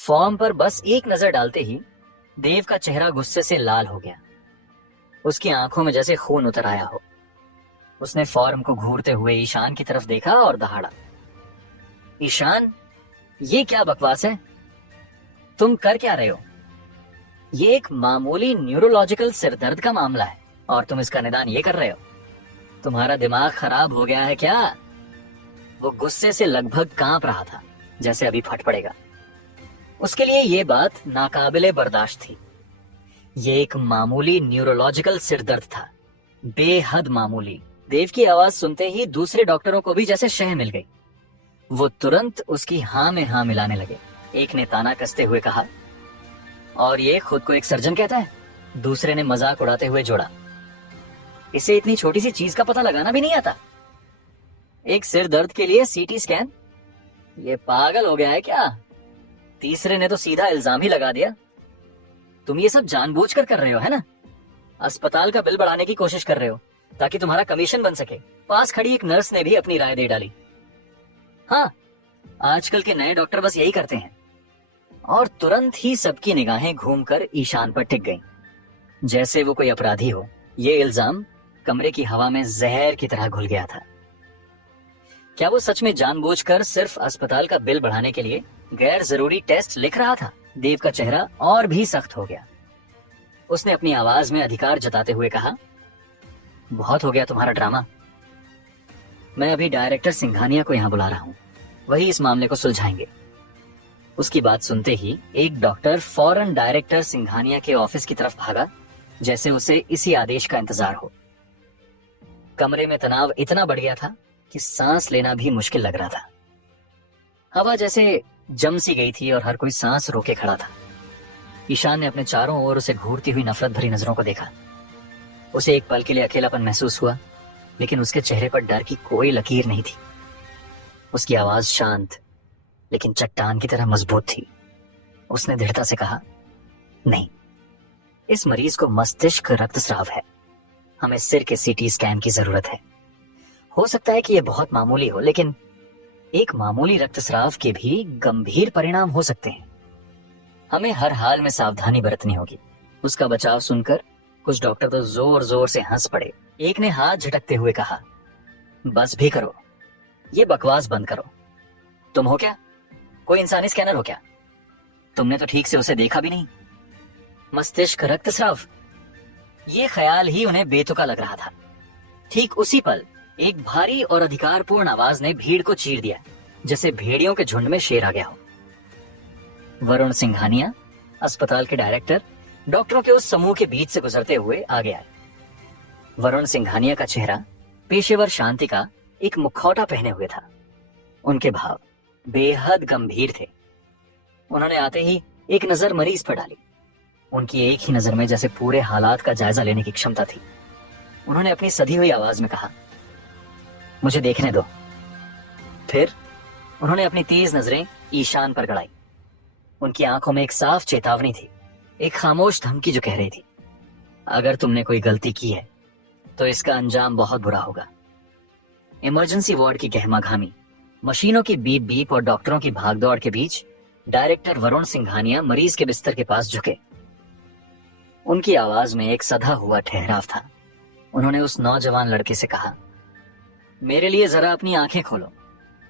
Form पर बस एक नजर डालते ही देव का चेहरा गुस्से से लाल हो गया। उसकी आंखों में जैसे खून उतर आया हो। उसने फॉर्म को घूरते हुए ईशान की तरफ देखा और दहाड़ा, ईशान, ये क्या बकवास है? तुम कर क्या रहे हो? ये एक मामूली न्यूरोलॉजिकल सिरदर्द का मामला है और तुम इसका निदान ये कर रहे हो? तुम्हारा दिमाग खराब हो गया है क्या? वो गुस्से से लगभग कांप रहा था, जैसे अभी फट पड़ेगा। उसके लिए ये बात नाकाबिले बर्दाश्त थी। ये एक मामूली न्यूरोलॉजिकल सिरदर्द था, बेहद मामूली। देव की आवाज सुनते ही दूसरे डॉक्टरों को भी जैसे शह मिल गई। वो तुरंत उसकी हाँ में हाँ मिलाने लगे। एक ने ताना कसते हुए कहा, और ये खुद को एक सर्जन कहता है? दूसरे ने मजाक उड़ाते हुए जोड़ा, इसे इतनी छोटी सी चीज का पता लगाना भी नहीं आता? एक सिर दर्द के लिए सीटी स्कैन? ये पागल हो गया है क्या? तीसरे ने तो सीधा इल्जाम ही लगा दिया, तुम ये सब जानबूझकर कर रहे हो, है ना? अस्पताल का बिल बढ़ाने की कोशिश कर रहे हो ताकि तुम्हारा कमीशन बन सके। पास खड़ी एक नर्स ने भी अपनी राय दे डाली, हाँ, आजकल के नए डॉक्टर बस यही करते हैं। और तुरंत ही सबकी निगाहें घूमकर ईशान पर टिक गईं, जैसे वो कोई अपराधी हो। ये इल्जाम कमरे की हवा में जहर की तरह घुल गया था। क्या वो सच में जानबूझकर सिर्फ अस्पताल का बिल बढ़ाने के लिए गैर जरूरी टेस्ट लिख रहा था? देव का चेहरा और भी सख्त हो गया। उसने अपनी आवाज में अधिकार जताते हुए कहा, बहुत हो गया तुम्हारा ड्रामा। मैं अभी डायरेक्टर सिंघानिया को यहाँ बुला रहा हूँ, वही इस मामले को सुलझाएंगे। उसकी बात सुनते ही एक डॉक्टर फौरन डायरेक्टर सिंघानिया के ऑफिस की तरफ भागा, जैसे उसे इसी आदेश का इंतजार हो। कमरे में तनाव इतना बढ़ गया था कि सांस लेना भी मुश्किल लग रहा था। हवा जैसे जम सी गई थी और हर कोई सांस रोके खड़ा था। ईशान ने अपने चारों ओर उसे घूरती हुई नफरत भरी नजरों को देखा। उसे एक पल के लिए अकेलापन महसूस हुआ, लेकिन उसके चेहरे पर डर की कोई लकीर नहीं थी। उसकी आवाज शांत लेकिन चट्टान की तरह मजबूत थी। उसने दृढ़ता से कहा, नहीं, इस मरीज को मस्तिष्क रक्तस्राव है। हमें सिर के सीटी स्कैन की जरूरत है। हो सकता है कि यह बहुत मामूली हो, लेकिन एक मामूली रक्तस्राव के भी गंभीर परिणाम हो सकते हैं। हमें हर हाल में सावधानी बरतनी होगी। उसका बचाव सुनकर कुछ डॉक्टर तो जोर जोर से हंस पड़े। एक ने हाथ झटकते हुए कहा, बस भी करो, ये बकवास बंद करो। तुम हो क्या? कोई इंसानी स्कैनर हो क्या? तुमने तो ठीक से उसे देखा भी नहीं। मस्तिष्क रक्तस्राव, ये ख्याल ही उन्हें बेतुका लग रहा था। ठीक उसी पल एक भारी और अधिकारपूर्ण आवाज ने भीड़ को चीर दिया, जैसे भेड़ियों के झुंड में शेर आ गया हो। वरुण सिंघानिया, अस्पताल के डायरेक्टर, डॉक्टरों के उस समूह के बीच से गुजरते हुए आगे आए। वरुण सिंघानिया का चेहरा पेशेवर शांति का एक मुखौटा पहने हुए था। उनके भाव बेहद गंभीर थे। उन्होंने आते ही एक नजर मरीज पर डाली। उनकी एक ही नजर में जैसे पूरे हालात का जायजा लेने की क्षमता थी। उन्होंने अपनी सधी हुई आवाज में कहा, मुझे देखने दो। फिर उन्होंने अपनी तेज नजरें ईशान पर गड़ाई। उनकी आंखों में एक साफ चेतावनी थी, एक खामोश धमकी जो कह रही थी, अगर तुमने कोई गलती की है तो इसका अंजाम बहुत बुरा होगा। इमरजेंसी वार्ड की गहमाघामी, मशीनों की बीप बीप और डॉक्टरों की भागदौड़ के बीच डायरेक्टर वरुण सिंघानिया मरीज के बिस्तर के पास झुके। उनकी आवाज में एक सधा हुआ ठहराव था। उन्होंने उस नौजवान लड़के से कहा, मेरे लिए जरा अपनी आंखें खोलो,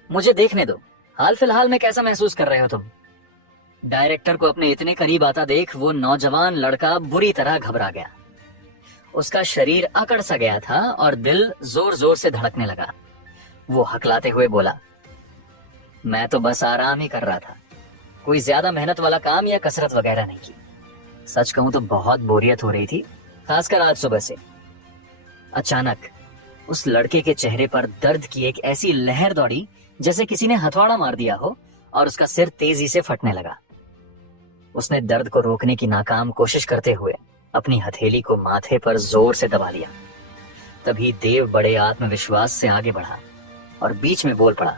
मुझे देखने दो, हाल फिलहाल में कैसा महसूस कर रहे हो तुम? डायरेक्टर को अपने इतने करीब आता देख वो नौजवान लड़का बुरी तरह घबरा गया। उसका शरीर अकड़ सा गया था और दिल जोर जोर से धड़कने लगा। वो हकलाते हुए बोला, मैं तो बस आराम ही कर रहा था, कोई ज्यादा मेहनत वाला काम या कसरत वगैरह नहीं की। सच कहूं तो बहुत बोरियत हो रही थी, खासकर आज सुबह से। अचानक उस लड़के के चेहरे पर दर्द की एक ऐसी लहर दौड़ी जैसे किसी ने हथौड़ा मार दिया हो और उसका सिर तेजी से फटने लगा। उसने दर्द को रोकने की नाकाम कोशिश करते हुए अपनी हथेली को माथे पर जोर से दबा लिया। तभी देव बड़े आत्मविश्वास से आगे बढ़ा और बीच में बोल पड़ा,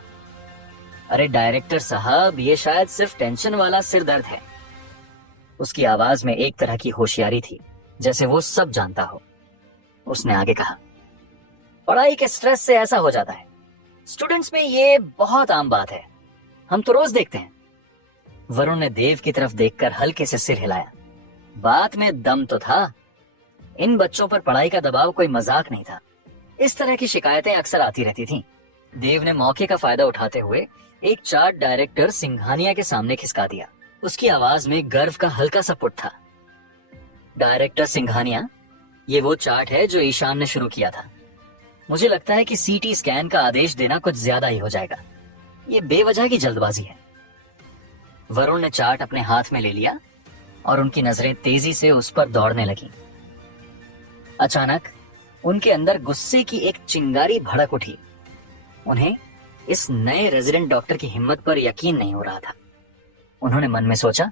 अरे डायरेक्टर साहब, ये शायद सिर्फ टेंशन वाला सिर दर्द है। उसकी आवाज में एक तरह की होशियारी थी, जैसे वो सब जानता हो। उसने आगे कहा, पढ़ाई के स्ट्रेस से ऐसा हो जाता है, स्टूडेंट्स में ये बहुत आम बात है, हम तो रोज देखते हैं। वरुण ने देव की तरफ देखकर हल्के से सिर हिलाया। बात में दम तो था। इन बच्चों पर पढ़ाई का दबाव कोई मजाक नहीं था। इस तरह की शिकायतें अक्सर आती रहती थीं। देव ने मौके का फायदा उठाते हुए एक चार्ट डायरेक्टर सिंघानिया के सामने खिसका दिया। उसकी आवाज में गर्व का हल्का सा पुट था। डायरेक्टर सिंघानिया, ये वो चार्ट है जो ईशान ने शुरू किया था। मुझे लगता है कि सीटी स्कैन का आदेश देना कुछ ज्यादा ही हो जाएगा। ये बेवजह की जल्दबाजी है। वरुण ने चार्ट अपने हाथ में ले लिया और उनकी नजरें तेजी से उस पर दौड़ने लगीं। अचानक उनके अंदर गुस्से की एक चिंगारी भड़क उठी। उन्हें इस नए रेजिडेंट डॉक्टर की हिम्मत पर यकीन नहीं हो रहा था। उन्होंने मन में सोचा,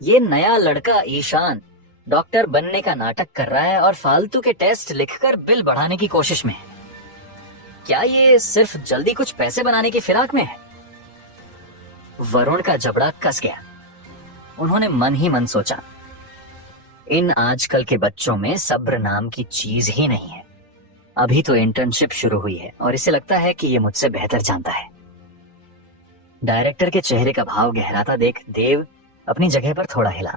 ये नया लड़का ईशान डॉक्टर बनने का नाटक कर रहा है और फालतू के टेस्ट लिखकर बिल बढ़ाने की कोशिश में है। क्या ये सिर्फ जल्दी कुछ पैसे बनाने की फिराक में है? वरुण का जबड़ा कस गया। उन्होंने मन ही मन सोचा, इन आजकल के बच्चों में सब्र नाम की चीज ही नहीं है। अभी तो इंटर्नशिप शुरू हुई है और इसे लगता है कि ये मुझसे बेहतर जानता है। डायरेक्टर के चेहरे का भाव गहराता देख देव अपनी जगह पर थोड़ा हिला।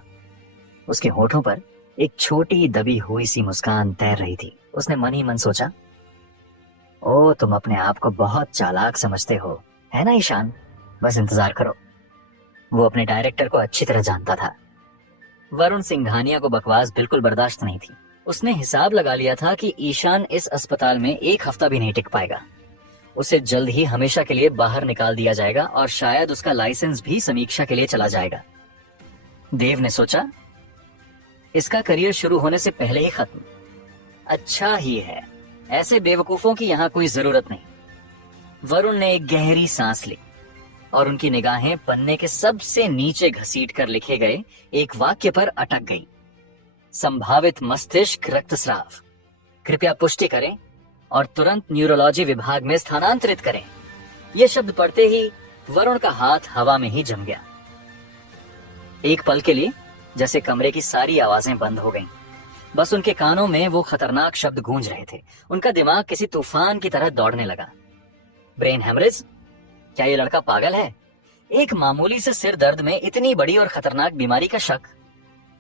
उसके होठों पर एक छोटी दबी हुई सी मुस्कान तैर रही थी। उसने मन ही मन सोचा, ओ तुम अपने आप को बहुत चालाक समझते हो, है ना ईशान? बस इंतजार करो। वो अपने डायरेक्टर को अच्छी तरह जानता था। वरुण सिंघानिया को बकवास बिल्कुल बर्दाश्त नहीं थी। उसने हिसाब लगा लिया था कि ईशान इस अस्पताल में एक हफ्ता भी नहीं टिक पाएगा। उसे जल्द ही हमेशा के लिए बाहर निकाल दिया जाएगा और शायद उसका लाइसेंस भी समीक्षा के लिए चला जाएगा। देव ने सोचा, इसका करियर शुरू होने से पहले ही खत्म। अच्छा ही है, ऐसे बेवकूफों की यहाँ कोई जरूरत नहीं। वरुण ने एक गहरी सांस ली और उनकी निगाहें पन्ने के सबसे नीचे घसीट कर लिखे गए एक वाक्य पर अटक गई। संभावित मस्तिष्क रक्तस्राव, कृपया पुष्टि करें और तुरंत न्यूरोलॉजी विभाग में स्थानांतरित करें। यह शब्द पढ़ते ही वरुण का हाथ हवा में ही जम गया। एक पल के लिए जैसे कमरे की सारी आवाजें बंद हो गईं। बस उनके कानों में वो खतरनाक शब्द गूंज रहे थे। उनका दिमाग किसी तूफान की तरह दौड़ने लगा। Brain haemorrhage? क्या ये लड़का पागल है? एक मामूली से सिर दर्द में इतनी बड़ी और खतरनाक बीमारी का शक।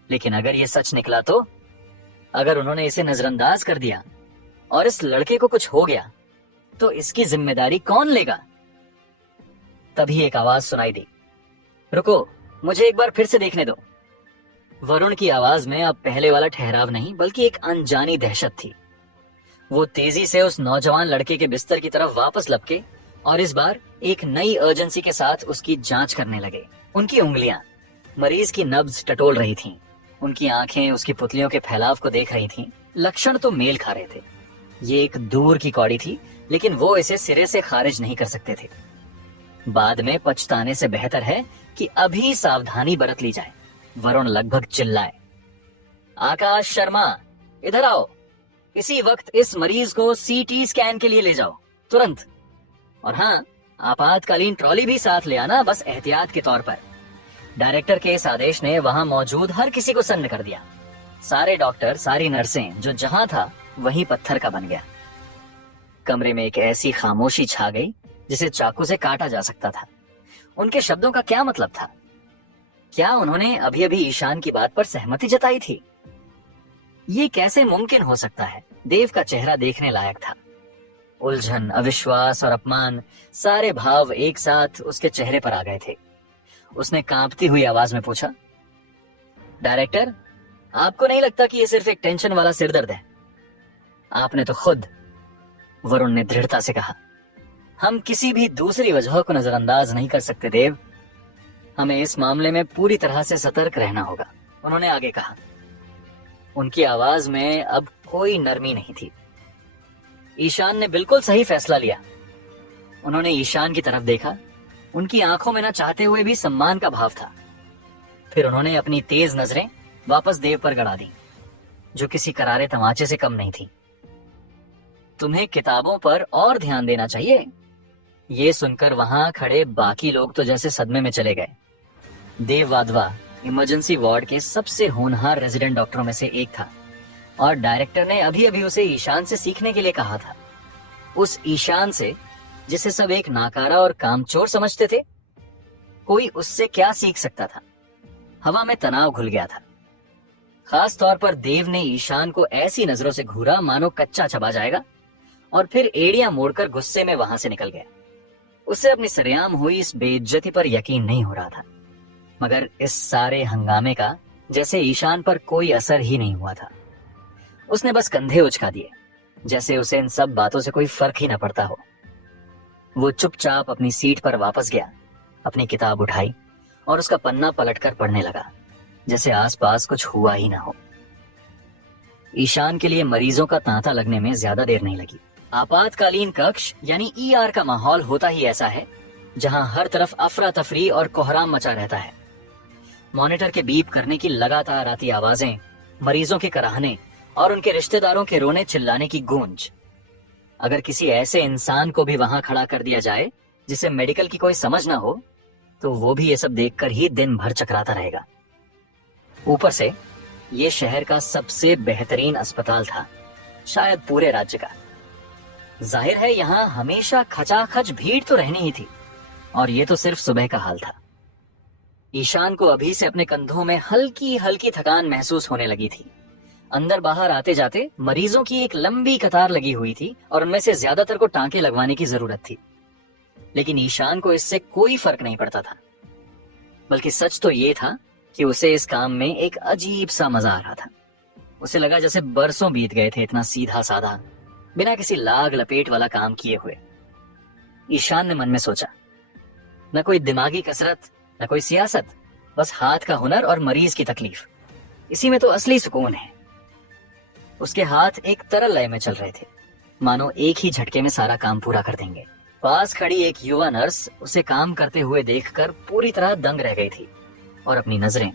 लेकिन अगर ये सच निकला तो? अगर उन्होंने इसे नजरअंदाज कर दिया और इस लड़के को कुछ हो गया तो इसकी जिम्मेदारी कौन लेगा? तभी एक आवाज सुनाई दी, रुको, मुझे एक बार फिर से देखने दो। वरुण की आवाज में अब पहले वाला ठहराव नहीं बल्कि एक अनजानी दहशत थी। वो तेजी से उस नौजवान लड़के के बिस्तर की तरफ वापस लपके और इस बार एक नई अर्जेंसी के साथ उसकी जांच करने लगे। उनकी उंगलियां मरीज की नब्ज टटोल रही थीं। उनकी आंखें उसकी पुतलियों के फैलाव को देख रही थीं। लक्षण तो मेल खा रहे थे। ये एक दूर की कौड़ी थी, लेकिन वो इसे सिरे से खारिज नहीं कर सकते थे। बाद में पछताने से बेहतर है कि अभी सावधानी बरत ली जाए। वरुण लगभग चिल्लाए, आकाश शर्मा, इधर आओ। इसी वक्त इस मरीज को सीटी स्कैन के लिए ले जाओ, तुरंत। और हाँ, आपातकालीन ट्रॉली भी साथ ले आना, बस एहतियात के तौर पर। डायरेक्टर के इस आदेश ने वहां मौजूद हर किसी को सन्न कर दिया। सारे डॉक्टर, सारी नर्सें, जो जहां था वहीं पत्थर का बन गया। कमरे में एक ऐसी खामोशी छा गई जिसे चाकू से काटा जा सकता था। उनके शब्दों का क्या मतलब था? क्या उन्होंने अभी अभी ईशान की बात पर सहमति जताई थी? ये कैसे मुमकिन हो सकता है? देव का चेहरा देखने लायक था। उलझन, अविश्वास और अपमान, सारे भाव एक साथ उसके चेहरे पर आ गए थे। उसने कांपती हुई आवाज में पूछा, डायरेक्टर, आपको नहीं लगता कि ये सिर्फ एक टेंशन वाला सिरदर्द है? आपने तो खुद। वरुण ने दृढ़ता से कहा, हम किसी भी दूसरी वजह को नजरअंदाज नहीं कर सकते देव। हमें इस मामले में पूरी तरह से सतर्क रहना होगा। उन्होंने आगे कहा। उनकी आवाज में अब कोई नरमी नहीं थी। ईशान ने बिल्कुल सही फैसला लिया। उन्होंने ईशान की तरफ देखा। उनकी आंखों में न चाहते हुए भी सम्मान का भाव था। फिर उन्होंने अपनी तेज नजरें वापस देव पर गड़ा दी, जो किसी करारे तमाचे से कम नहीं थी। तुम्हें किताबों पर और ध्यान देना चाहिए। ये सुनकर वहां खड़े बाकी लोग तो जैसे सदमे में चले गए। देव वाधवा इमरजेंसी वार्ड के सबसे होनहार रेजिडेंट डॉक्टरों में से एक था और डायरेक्टर ने अभी अभी उसे ईशान से सीखने के लिए कहा था। उस ईशान से जिसे सब एक नाकारा और कामचोर समझते थे। कोई उससे क्या सीख सकता था। हवा में तनाव घुल गया था। खास तौर पर देव ने ईशान को ऐसी नजरों से घूरा मानो कच्चा चबा जाएगा, और फिर एड़ियां मोड़कर गुस्से में वहां से निकल गया। उसे अपनी सरेआम हुई इस बेइज्जती पर यकीन नहीं हो रहा था, मगर इस सारे हंगामे का जैसे ईशान पर कोई असर ही नहीं हुआ था। उसने बस कंधे उचका दिए, जैसे उसे इन सब बातों से कोई फर्क ही न पड़ता हो। वो चुपचाप अपनी सीट पर वापस गया, अपनी किताब उठाई और उसका पन्ना पलटकर पढ़ने लगा, जैसे आसपास कुछ हुआ ही ना हो। ईशान के लिए मरीजों का तांता लगने में ज्यादा देर नहीं लगी। आपातकालीन कक्ष यानी ईआर का माहौल होता ही ऐसा है, जहां हर तरफ अफरा तफरी और कोहराम मचा रहता है। मॉनिटर के बीप करने की लगातार आती आवाजें, मरीजों के कराहने और उनके रिश्तेदारों के रोने चिल्लाने की गूंज। अगर किसी ऐसे इंसान को भी वहां खड़ा कर दिया जाए जिसे मेडिकल की कोई समझ ना हो, तो वो भी ये सब देखकर ही दिन भर चकराता रहेगा। ऊपर से ये शहर का सबसे बेहतरीन अस्पताल था, शायद पूरे राज्य का। जाहिर है यहाँ हमेशा खचाखच भीड़ तो रहनी ही थी, और ये तो सिर्फ सुबह का हाल था। ईशान को अभी से अपने कंधों में हल्की हल्की थकान महसूस होने लगी थी। अंदर बाहर आते जाते मरीजों की एक लंबी कतार लगी हुई थी और उनमें से ज्यादातर को टांके लगवाने की जरूरत थी। लेकिन ईशान को इससे कोई फर्क नहीं पड़ता था, बल्कि सच तो ये था कि उसे इस काम में एक अजीब सा मजा आ रहा था। उसे लगा जैसे बरसों बीत गए थे इतना सीधा साधा, बिना किसी लाग लपेट वाला काम किए हुए। ईशान ने मन में सोचा, न कोई दिमागी कसरत, न कोई सियासत, बस हाथ का हुनर और मरीज की तकलीफ, इसी में तो असली सुकून है। उसके हाथ एक तरल लय में चल रहे थे, मानो एक ही झटके में सारा काम पूरा कर देंगे। पास खड़ी एक युवा नर्स उसे काम करते हुए देखकर पूरी तरह दंग रह गई थी और अपनी नजरें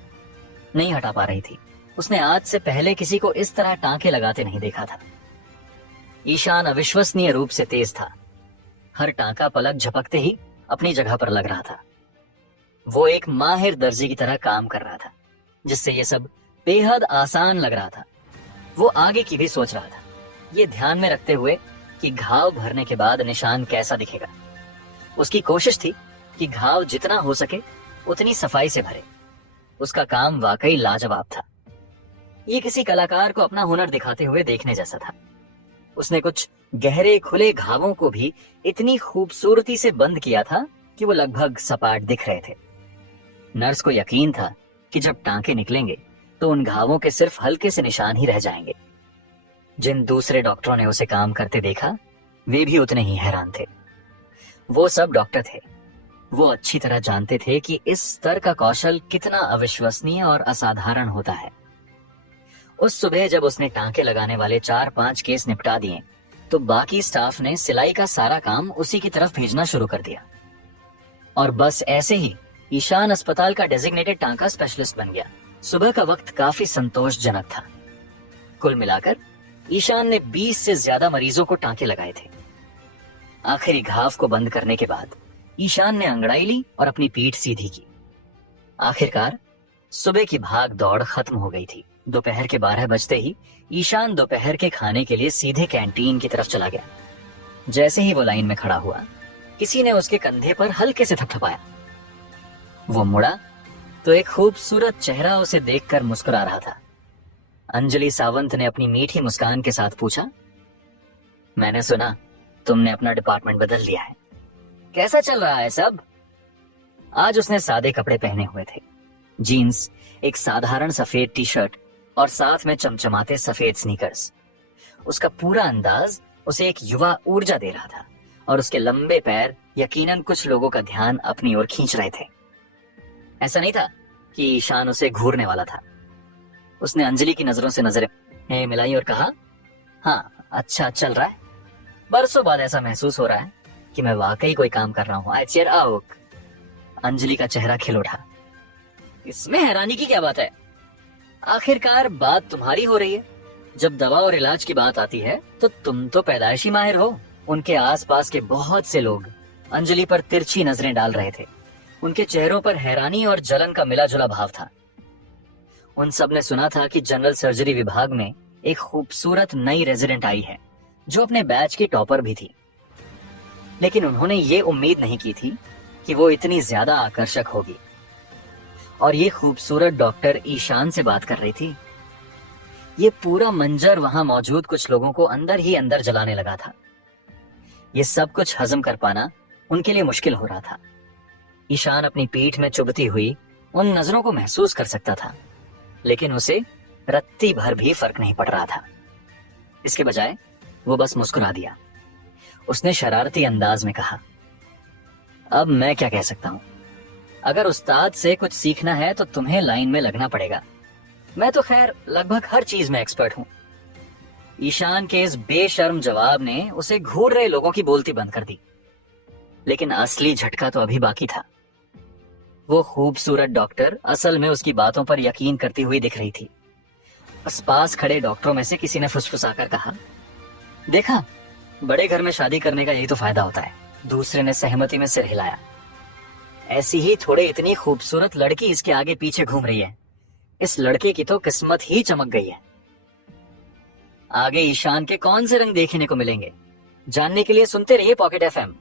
नहीं हटा पा रही थी। उसने आज से पहले किसी को इस तरह टांके लगाते नहीं देखा था। ईशान अविश्वसनीय रूप से तेज था। हर टांका पलक झपकते ही अपनी जगह पर लग रहा था। वो एक माहिर दर्जी की तरह काम कर रहा था, जिससे ये सब बेहद आसान लग रहा था। वो आगे की भी सोच रहा था, ये ध्यान में रखते हुए कि घाव भरने के बाद निशान कैसा दिखेगा। उसकी कोशिश थी कि घाव जितना हो सके उतनी सफाई से भरे। उसका काम वाकई लाजवाब था। ये किसी कलाकार को अपना हुनर दिखाते हुए देखने जैसा था। उसने कुछ गहरे खुले घावों को भी इतनी खूबसूरती से बंद किया था कि वो लगभग सपाट दिख रहे थे। नर्स को यकीन था कि जब टांके निकलेंगे तो उन घावों के सिर्फ हल्के से निशान ही रह जाएंगे। जिन दूसरे डॉक्टरों ने उसे काम करते देखा, वे भी उतने ही हैरान थे। वो सब डॉक्टर थे। वो अच्छी तरह जानते थे कि इस स्तर का कौशल कितना अविश्वसनीय और असाधारण होता है। उस सुबह जब उसने टांके लगाने वाले 4-5 केस निपटा दिए, तो बाकी स्टाफ ने सिलाई का सारा काम उसी की तरफ भेजना शुरू कर दिया। और बस ऐसे ही ईशान अस्पताल का डेजिग्नेटेड टांका स्पेशलिस्ट बन गया। सुबह का वक्त काफी संतोषजनक था। कुल मिलाकर ईशान ने 20 से ज्यादा मरीजों को टांके लगाए थे। आखिरी घाव को बंद करने के बाद ईशान ने अंगड़ाई ली और अपनी पीठ सीधी की। आखिरकार सुबह की भाग दौड़ खत्म हो गई थी। दोपहर के 12 बजते ही ईशान दोपहर के खाने के लिए सीधे कैंटीन की तरफ चला गया। जैसे ही वो लाइन में खड़ा हुआ, किसी ने उसके कंधे पर हल्के से थपथपाया। वो मुड़ा तो एक खूबसूरत चेहरा उसे देखकर मुस्कुरा रहा था। अंजलि सावंत ने अपनी मीठी मुस्कान के साथ पूछा, मैंने सुना तुमने अपना डिपार्टमेंट बदल लिया है, कैसा चल रहा है सब? आज उसने सादे कपड़े पहने हुए थे, जीन्स, एक साधारण सफेद टी शर्ट और साथ में चमचमाते सफेद स्नीकर्स। उसका पूरा अंदाज उसे एक युवा ऊर्जा दे रहा था और उसके लंबे पैर यकीनन कुछ लोगों का ध्यान अपनी ओर खींच रहे थे। ऐसा नहीं था कि ईशान उसे घूरने वाला था। उसने अंजलि की नजरों से नजरें मिलाई और कहा, हाँ अच्छा चल रहा है। बरसों बाद ऐसा महसूस हो रहा है कि मैं वाकई कोई काम कर रहा हूँ। आई चेयर आउक। अंजलि का चेहरा खिल उठा। इसमें हैरानी की क्या बात है? आखिरकार बात तुम्हारी हो रही है। जब दवा और इलाज की बात आती है तो तुम तो पैदाइशी माहिर हो। उनके आसपास के बहुत से लोग अंजलि पर तिरछी नजरें डाल रहे थे। उनके चेहरों पर हैरानी और जलन का मिला जुला भाव था। उन सब ने सुना था कि जनरल सर्जरी विभाग में एक खूबसूरत नई रेजिडेंट आई है जो अपने बैच की टॉपर भी थी। लेकिन उन्होंने ये उम्मीद नहीं की थी कि वो इतनी ज्यादा आकर्षक होगी। और ये खूबसूरत डॉक्टर ईशान से बात कर रही थी। ये पूरा मंजर वहां मौजूद कुछ लोगों को अंदर ही अंदर जलाने लगा था। ये सब कुछ हजम कर पाना उनके लिए मुश्किल हो रहा था। ईशान अपनी पीठ में चुभती हुई उन नजरों को महसूस कर सकता था, लेकिन उसे रत्ती भर भी फर्क नहीं पड़ रहा था। इसके बजाय वो बस मुस्कुरा दिया। उसने शरारती अंदाज में कहा, अब मैं क्या कह सकता हूं? अगर उस्ताद से कुछ सीखना है तो तुम्हें लाइन में लगना पड़ेगा। मैं तो खैर लगभग हर चीज में एक्सपर्ट हूं। ईशान के इस बेशर्म जवाब ने उसे घूर रहे लोगों की बोलती बंद कर दी। लेकिन असली झटका तो अभी बाकी था। वो खूबसूरत डॉक्टर असल में उसकी बातों पर यकीन करती हुई दिख रही थी। पास खड़े डॉक्टरों में से किसी ने फुसफुसाकर कहा, देखा, बड़े घर में शादी करने का यही तो फायदा होता है। दूसरे ने सहमति में सिर हिलाया। ऐसी ही थोड़े इतनी खूबसूरत लड़की इसके आगे पीछे घूम रही है। इस लड़के की तो किस्मत ही चमक गई है। आगे ईशान के कौन से रंग देखने को मिलेंगे, जानने के लिए सुनते रहिए पॉकेट एफएम।